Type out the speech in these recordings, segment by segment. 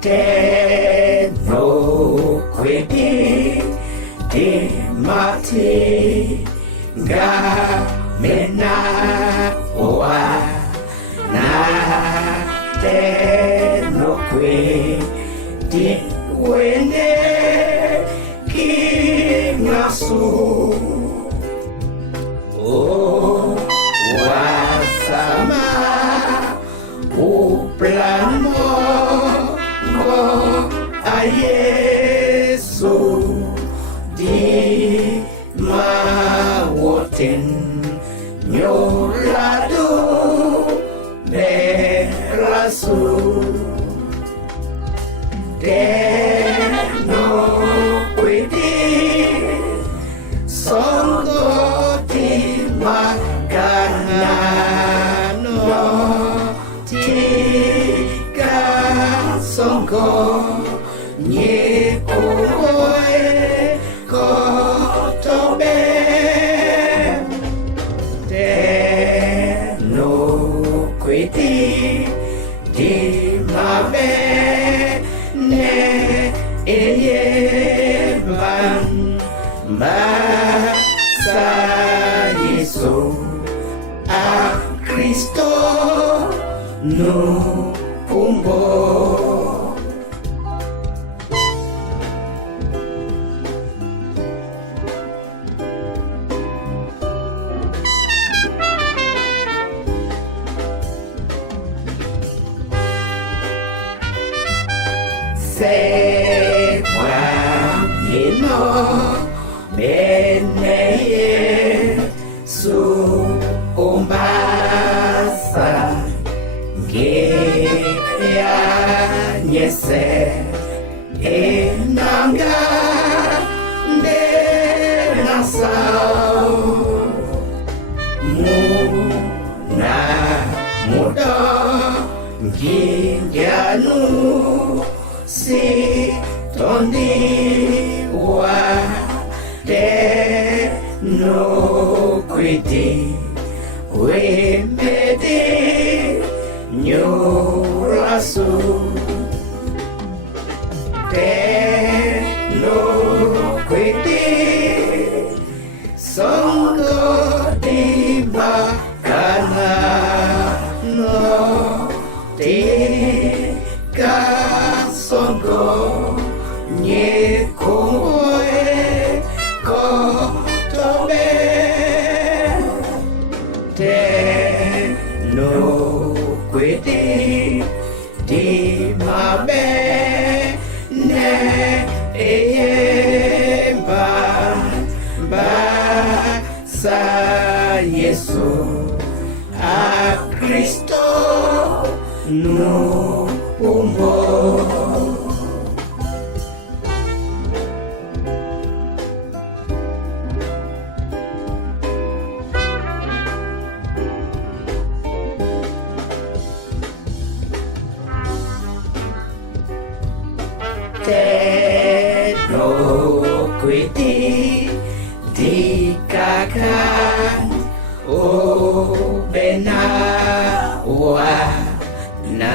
Teno kwedi di mati ga mena oa na teno kwedi wene ki ngasu o wasama uplamo ko a Yesu di mawoten nyolado berasu Teno kwedi songo di makanano tika songo nyekoe kotobe Teno kwedi di mabe ne eyeban masa Yesu a Kristo no pumbo se quando bene su umbasa che agnese e nanga de nasau muna muda ginjanu si tondi wa Teno kwedi we mede nyorasu Teno kwedi songo di bakana no tika songo nyekoe kotobe Teno kwedi di mabe ne eyemba basa Yesu a Kristo no umbo Teno kwedi di kakan o bena wa na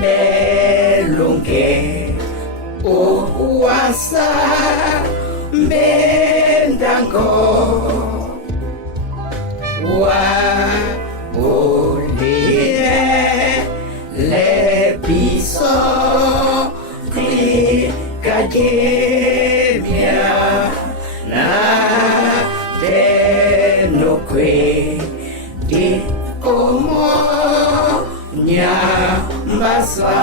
belunge o wasa bendango wa olie lepiso kajemia na Teno kwedi omo nyambasa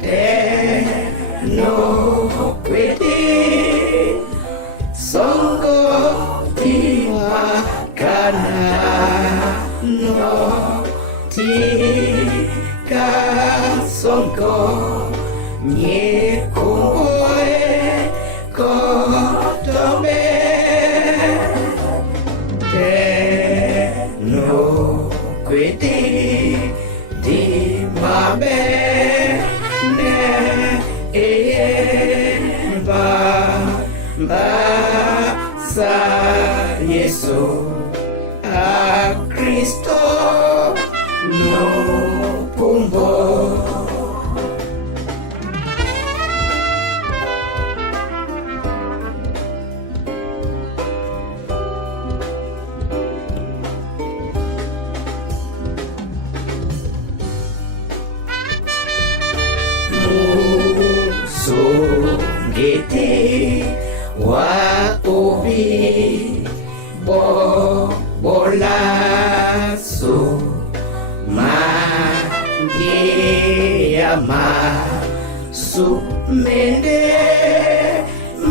Teno kwedi songo tiwa kana no tika songo nyekoe kotobe Teno kwedi di mabe ne eyemba basa Yesu a Kristo no pumbo wa ubi bolasu mangia masu mende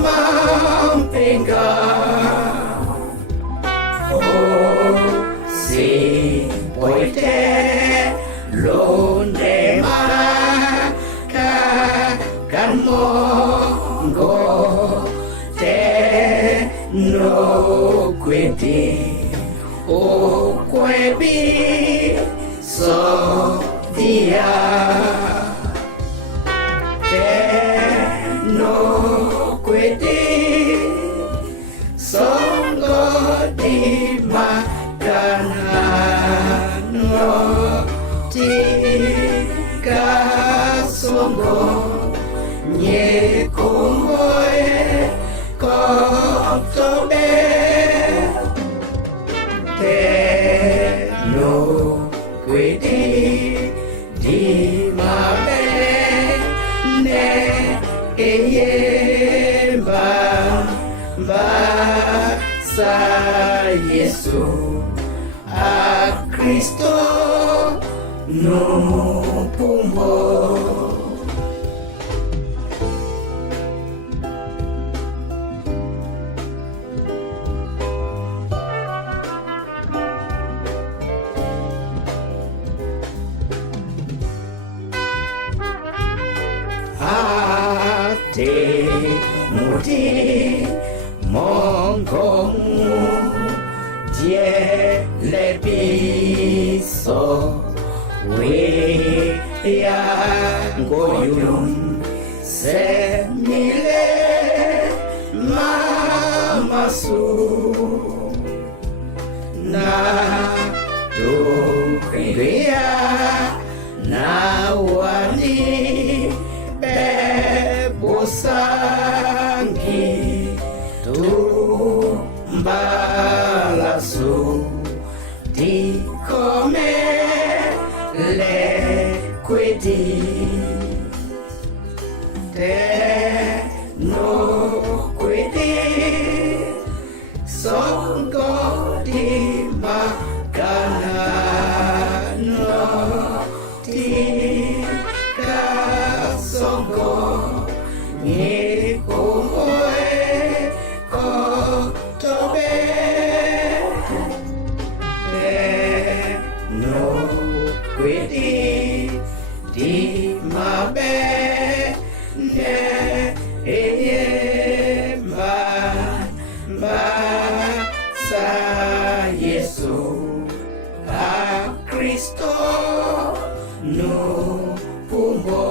mampenga si poite londe maka kanmongo te no kwete o kwebi so dia te no kwete songo di makana no tika songo nye kongoe kotobe te no kwedi di mabe ne eyemba sa Yesu a Kristo no pumbo. Ate muti mongongu die lebiso we ya ngoyun se mile mamasu na tukria na wani bebosangi tumbalasu di come le quedi te no quedi songo di makana no di kasongo ni komoe kotobe te no quedi di mabe ne eyemba sa Yesu a Kristo no pumbo.